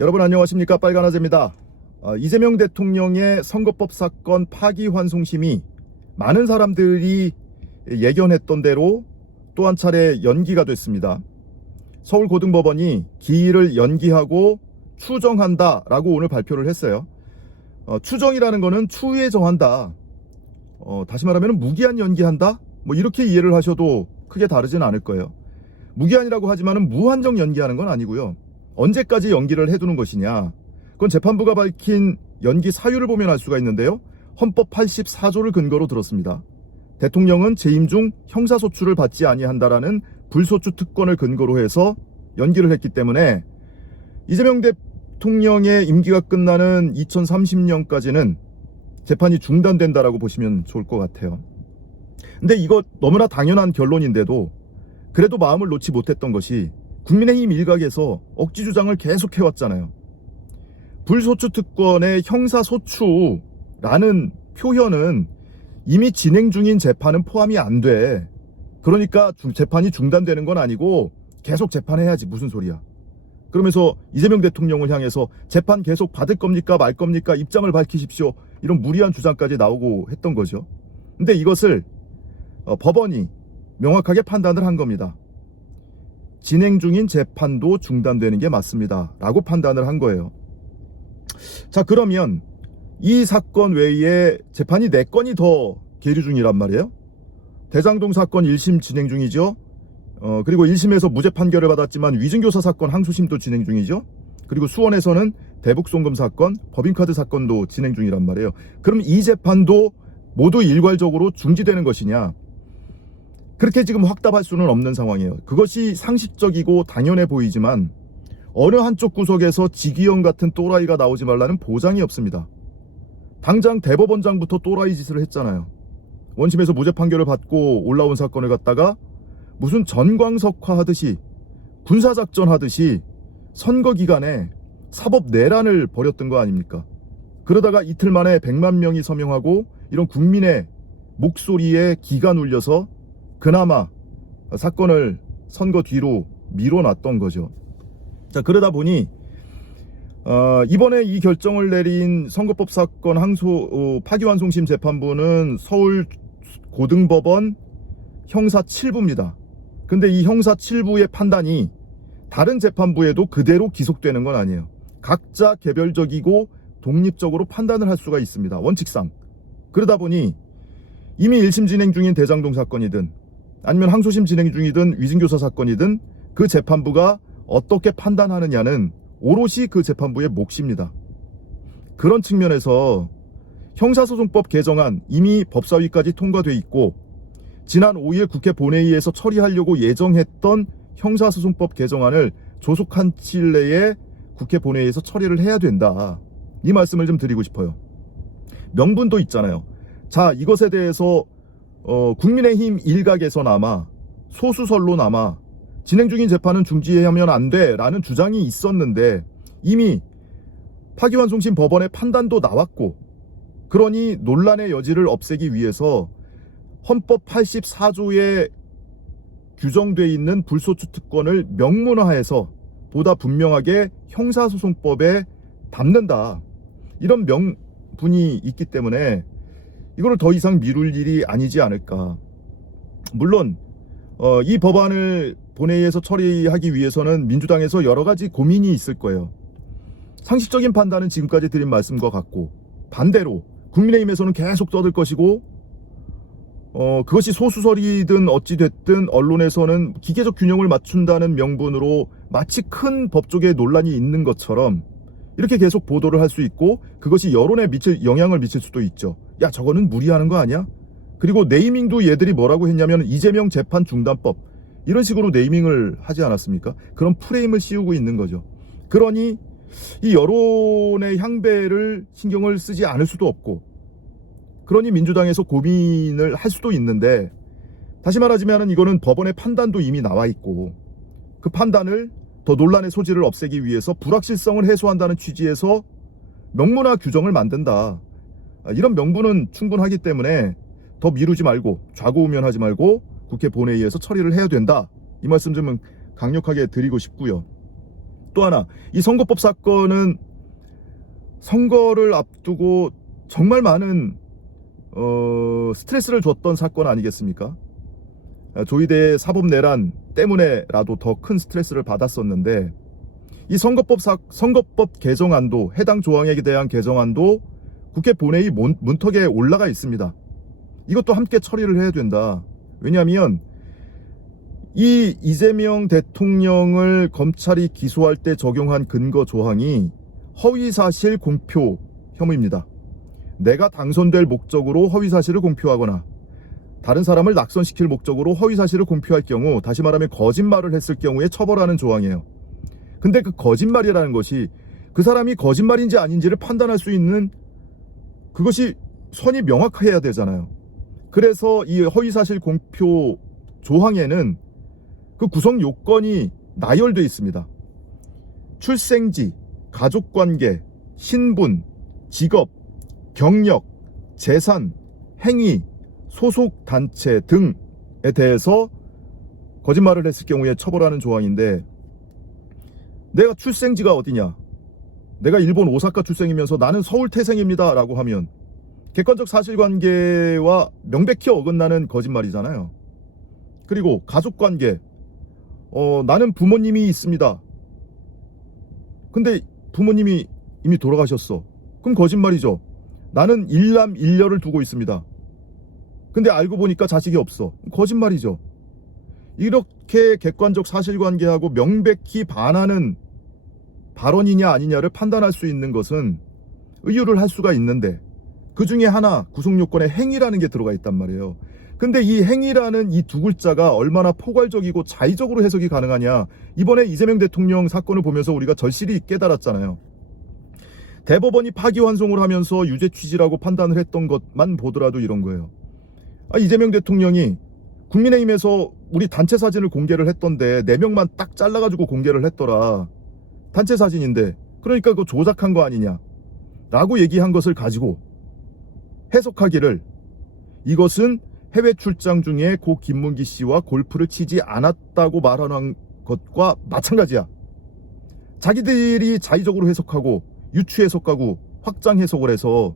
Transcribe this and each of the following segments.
여러분 안녕하십니까, 빨간아재입니다. 이재명 대통령의 선거법 사건 파기환송심이 많은 사람들이 예견했던 대로 또 한 차례 연기가 됐습니다. 서울고등법원이 기일을 연기하고 추정한다라고 오늘 발표를 했어요. 추정이라는 거는 추후에 정한다. 다시 말하면 무기한 연기한다? 뭐 이렇게 이해를 하셔도 크게 다르지는 않을 거예요. 무기한이라고 하지만은 무한정 연기하는 건 아니고요. 언제까지 연기를 해두는 것이냐, 그건 재판부가 밝힌 연기 사유를 보면 알 수가 있는데요. 헌법 84조를 근거로 들었습니다. 대통령은 재임 중 형사소추를 받지 아니한다라는 불소추 특권을 근거로 해서 연기를 했기 때문에 이재명 대통령의 임기가 끝나는 2030년까지는 재판이 중단된다라고 보시면 좋을 것 같아요. 근데 이거 너무나 당연한 결론인데도 그래도 마음을 놓지 못했던 것이 국민의힘 일각에서 억지 주장을 계속해왔잖아요. 불소추 특권의 형사소추라는 표현은 이미 진행 중인 재판은 포함이 안 돼. 그러니까 재판이 중단되는 건 아니고 계속 재판해야지, 무슨 소리야. 그러면서 이재명 대통령을 향해서 재판 계속 받을 겁니까 말 겁니까, 입장을 밝히십시오, 이런 무리한 주장까지 나오고 했던 거죠. 근데 이것을 법원이 명확하게 판단을 한 겁니다. 진행 중인 재판도 중단되는 게 맞습니다 라고 판단을 한 거예요. 자, 그러면 이 사건 외에 재판이 4건이 더 계류 중이란 말이에요. 대장동 사건 1심 진행 중이죠. 그리고 1심에서 무죄 판결을 받았지만 위증교사 사건 항소심도 진행 중이죠. 그리고 수원에서는 대북송금 사건, 법인카드 사건도 진행 중이란 말이에요. 그럼 이 재판도 모두 일괄적으로 중지되는 것이냐? 그렇게 지금 확답할 수는 없는 상황이에요. 그것이 상식적이고 당연해 보이지만 어느 한쪽 구석에서 지기현 같은 또라이가 나오지 말라는 보장이 없습니다. 당장 대법원장부터 또라이 짓을 했잖아요. 원심에서 무죄 판결을 받고 올라온 사건을 갖다가 무슨 전광석화 하듯이, 군사작전 하듯이 선거 기간에 사법 내란을 벌였던 거 아닙니까? 그러다가 이틀 만에 100만 명이 서명하고 이런 국민의 목소리에 기가 눌려서 그나마 사건을 선거 뒤로 밀어놨던 거죠. 자, 그러다 보니 이번에 이 결정을 내린 선거법 사건 파기환송심 재판부는 서울 고등법원 형사 7부입니다. 근데 이 형사 7부의 판단이 다른 재판부에도 그대로 기속되는 건 아니에요. 각자 개별적이고 독립적으로 판단을 할 수가 있습니다, 원칙상. 그러다 보니 이미 1심 진행 중인 대장동 사건이든 아니면 항소심 진행 중이든 위증교사 사건이든 그 재판부가 어떻게 판단하느냐는 오롯이 그 재판부의 몫입니다. 그런 측면에서 형사소송법 개정안 이미 법사위까지 통과돼 있고 지난 5일 국회 본회의에서 처리하려고 예정했던 형사소송법 개정안을 조속한칠 내에 국회 본회의에서 처리를 해야 된다, 이 말씀을 좀 드리고 싶어요. 명분도 있잖아요. 자, 이것에 대해서 국민의힘 일각에서나마 소수설로나마 진행 중인 재판은 중지하면 안 돼 라는 주장이 있었는데 이미 파기환송심 법원의 판단도 나왔고, 그러니 논란의 여지를 없애기 위해서 헌법 84조에 규정되어 있는 불소추 특권을 명문화해서 보다 분명하게 형사소송법에 담는다, 이런 명분이 있기 때문에 이거를 더 이상 미룰 일이 아니지 않을까. 물론 이 법안을 본회의에서 처리하기 위해서는 민주당에서 여러 가지 고민이 있을 거예요. 상식적인 판단은 지금까지 드린 말씀과 같고, 반대로 국민의힘에서는 계속 떠들 것이고, 그것이 소수설이든 어찌됐든 언론에서는 기계적 균형을 맞춘다는 명분으로 마치 큰 법조계에 논란이 있는 것처럼 이렇게 계속 보도를 할 수 있고, 그것이 여론에 영향을 미칠 수도 있죠. 야, 저거는 무리하는 거 아니야? 그리고 네이밍도 얘들이 뭐라고 했냐면 이재명 재판 중단법, 이런 식으로 네이밍을 하지 않았습니까? 그런 프레임을 씌우고 있는 거죠. 그러니 이 여론의 향배를 신경을 쓰지 않을 수도 없고, 그러니 민주당에서 고민을 할 수도 있는데, 다시 말하자면 이거는 법원의 판단도 이미 나와 있고, 그 판단을 더 논란의 소지를 없애기 위해서 불확실성을 해소한다는 취지에서 명문화 규정을 만든다, 이런 명분은 충분하기 때문에 더 미루지 말고 좌고우면하지 말고 국회 본회의에서 처리를 해야 된다, 이 말씀 좀 강력하게 드리고 싶고요. 또 하나, 이 선거법 사건은 선거를 앞두고 정말 많은 스트레스를 줬던 사건 아니겠습니까? 조희대의 사법 내란 때문에라도 더 큰 스트레스를 받았었는데, 이 선거법 개정안도, 해당 조항에 대한 개정안도 국회 본회의 문턱에 올라가 있습니다. 이것도 함께 처리를 해야 된다. 왜냐하면 이 이재명 대통령을 검찰이 기소할 때 적용한 근거 조항이 허위사실 공표 혐의입니다. 내가 당선될 목적으로 허위사실을 공표하거나 다른 사람을 낙선시킬 목적으로 허위사실을 공표할 경우, 다시 말하면 거짓말을 했을 경우에 처벌하는 조항이에요. 근데 그 거짓말이라는 것이 그 사람이 거짓말인지 아닌지를 판단할 수 있는, 그것이 선이 명확해야 되잖아요. 그래서 이 허위사실 공표 조항에는 그 구성 요건이 나열되어 있습니다. 출생지, 가족관계, 신분, 직업, 경력, 재산, 행위, 소속 단체 등에 대해서 거짓말을 했을 경우에 처벌하는 조항인데, 내가 출생지가 어디냐, 내가 일본 오사카 출생이면서 나는 서울 태생입니다 라고 하면 객관적 사실관계와 명백히 어긋나는 거짓말이잖아요. 그리고 가족관계, 나는 부모님이 있습니다. 근데 부모님이 이미 돌아가셨어. 그럼 거짓말이죠. 나는 일남 일녀를 두고 있습니다. 근데 알고 보니까 자식이 없어. 거짓말이죠. 이렇게 객관적 사실관계하고 명백히 반하는 발언이냐 아니냐를 판단할 수 있는 것은 의유를 할 수가 있는데, 그 중에 하나 구성요건에 행위라는 게 들어가 있단 말이에요. 근데 이 행위라는 이 두 글자가 얼마나 포괄적이고 자의적으로 해석이 가능하냐, 이번에 이재명 대통령 사건을 보면서 우리가 절실히 깨달았잖아요. 대법원이 파기환송을 하면서 유죄 취지라고 판단을 했던 것만 보더라도 이런 거예요. 이재명 대통령이 국민의힘에서 우리 단체 사진을 공개를 했던데 4명만 딱 잘라가지고 공개를 했더라. 단체 사진인데, 그러니까 그거 조작한 거 아니냐 라고 얘기한 것을 가지고 해석하기를, 이것은 해외 출장 중에 고 김문기 씨와 골프를 치지 않았다고 말하는 것과 마찬가지야. 자기들이 자의적으로 해석하고 유추 해석하고 확장 해석을 해서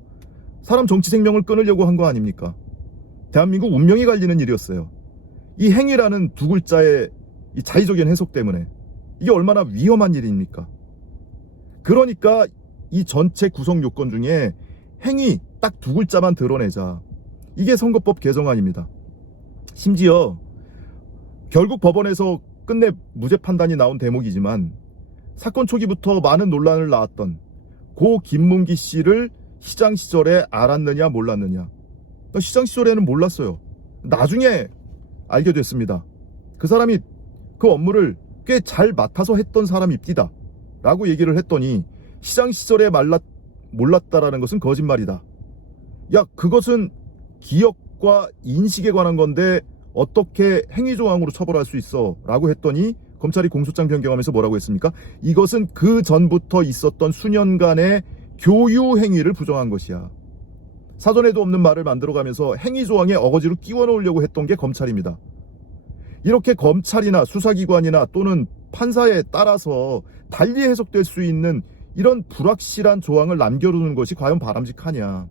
사람 정치 생명을 끊으려고 한 거 아닙니까? 대한민국 운명이 갈리는 일이었어요. 이 행위라는 두 글자의 이 자의적인 해석 때문에 이게 얼마나 위험한 일입니까? 그러니까 이 전체 구성 요건 중에 행위 딱 두 글자만 드러내자. 이게 선거법 개정안입니다. 심지어 결국 법원에서 끝내 무죄 판단이 나온 대목이지만, 사건 초기부터 많은 논란을 낳았던 고 김문기 씨를 시장 시절에 알았느냐 몰랐느냐. 시장 시절에는 몰랐어요. 나중에 알게 됐습니다. 그 사람이 그 업무를 꽤 잘 맡아서 했던 사람입니다 라고 얘기를 했더니, 시장 시절에 몰랐다라는 것은 거짓말이다. 야, 그것은 기억과 인식에 관한 건데 어떻게 행위조항으로 처벌할 수 있어 라고 했더니, 검찰이 공소장 변경하면서 뭐라고 했습니까? 이것은 그 전부터 있었던 수년간의 교유 행위를 부정한 것이야. 사전에도 없는 말을 만들어가면서 행위조항에 어거지로 끼워 넣으려고 했던 게 검찰입니다. 이렇게 검찰이나 수사기관이나 또는 판사에 따라서 달리 해석될 수 있는 이런 불확실한 조항을 남겨두는 것이 과연 바람직하냐.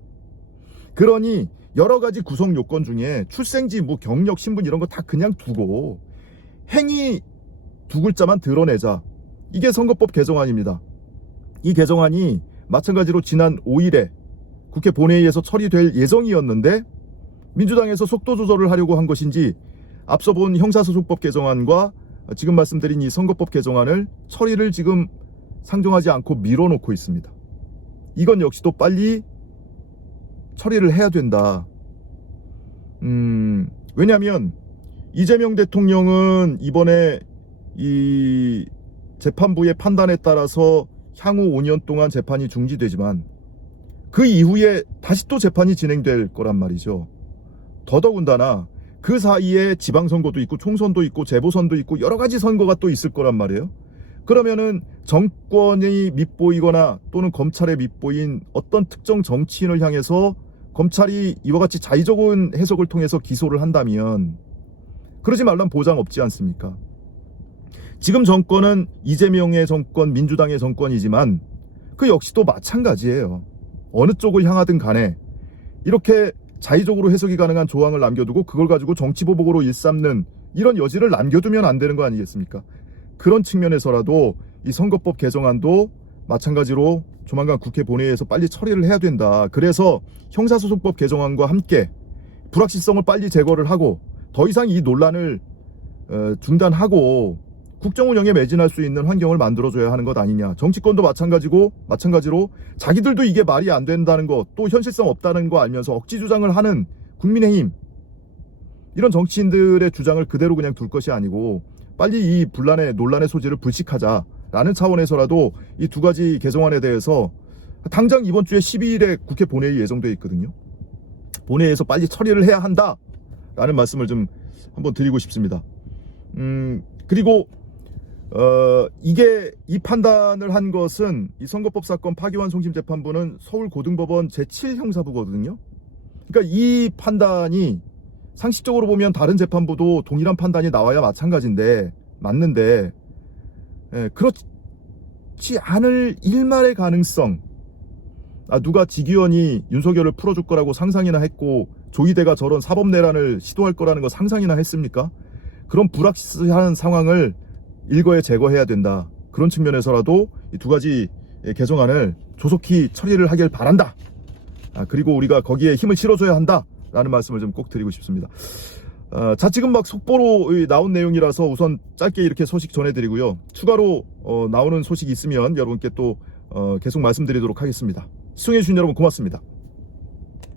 그러니 여러 가지 구성 요건 중에 출생지, 경력, 신분 이런 거 다 그냥 두고 행위 두 글자만 드러내자. 이게 선거법 개정안입니다. 이 개정안이 마찬가지로 지난 5일에 국회 본회의에서 처리될 예정이었는데, 민주당에서 속도 조절을 하려고 한 것인지 앞서 본 형사소송법 개정안과 지금 말씀드린 이 선거법 개정안을 처리를 지금 상정하지 않고 밀어놓고 있습니다. 이건 역시 또 빨리 처리를 해야 된다. 왜냐하면 이재명 대통령은 이번에 이 재판부의 판단에 따라서 향후 5년 동안 재판이 중지되지만, 그 이후에 다시 또 재판이 진행될 거란 말이죠. 더더군다나 그 사이에 지방선거도 있고 총선도 있고 재보선도 있고 여러 가지 선거가 또 있을 거란 말이에요. 그러면은 정권이 밉보이거나 또는 검찰에 밉보인 어떤 특정 정치인을 향해서 검찰이 이와 같이 자의적인 해석을 통해서 기소를 한다면, 그러지 말란 보장 없지 않습니까? 지금 정권은 이재명의 정권, 민주당의 정권이지만 그 역시도 마찬가지예요. 어느 쪽을 향하든 간에 이렇게 자의적으로 해석이 가능한 조항을 남겨두고 그걸 가지고 정치보복으로 일삼는 이런 여지를 남겨두면 안 되는 거 아니겠습니까? 그런 측면에서라도 이 선거법 개정안도 마찬가지로 조만간 국회 본회의에서 빨리 처리를 해야 된다. 그래서 형사소송법 개정안과 함께 불확실성을 빨리 제거를 하고 더 이상 이 논란을 중단하고 국정 운영에 매진할 수 있는 환경을 만들어줘야 하는 것 아니냐. 정치권도 마찬가지로 자기들도 이게 말이 안 된다는 거, 또 현실성 없다는 거 알면서 억지 주장을 하는 국민의힘, 이런 정치인들의 주장을 그대로 그냥 둘 것이 아니고 빨리 이 논란의 소지를 불식하자라는 차원에서라도 이 두 가지 개정안에 대해서 당장 이번 주에 12일에 국회 본회의 예정되어 있거든요. 본회의에서 빨리 처리를 해야 한다라는 말씀을 좀 한번 드리고 싶습니다. 그리고 이 판단을 한 것은 이 선거법 사건 파기환송심재판부는 서울고등법원 제7형사부거든요. 그러니까 이 판단이 상식적으로 보면 다른 재판부도 동일한 판단이 나와야 맞는데 그렇지 않을 일말의 가능성, 누가 직위원이 윤석열을 풀어줄 거라고 상상이나 했고 조희대가 저런 사법내란을 시도할 거라는 거 상상이나 했습니까? 그런 불확실한 상황을 일거에 제거해야 된다. 그런 측면에서라도 이 두 가지 개정안을 조속히 처리를 하길 바란다. 그리고 우리가 거기에 힘을 실어줘야 한다 라는 말씀을 좀 꼭 드리고 싶습니다. 자, 지금 막 속보로 나온 내용이라서 우선 짧게 이렇게 소식 전해드리고요. 추가로 나오는 소식이 있으면 여러분께 또 계속 말씀드리도록 하겠습니다. 시청해주신 여러분 고맙습니다.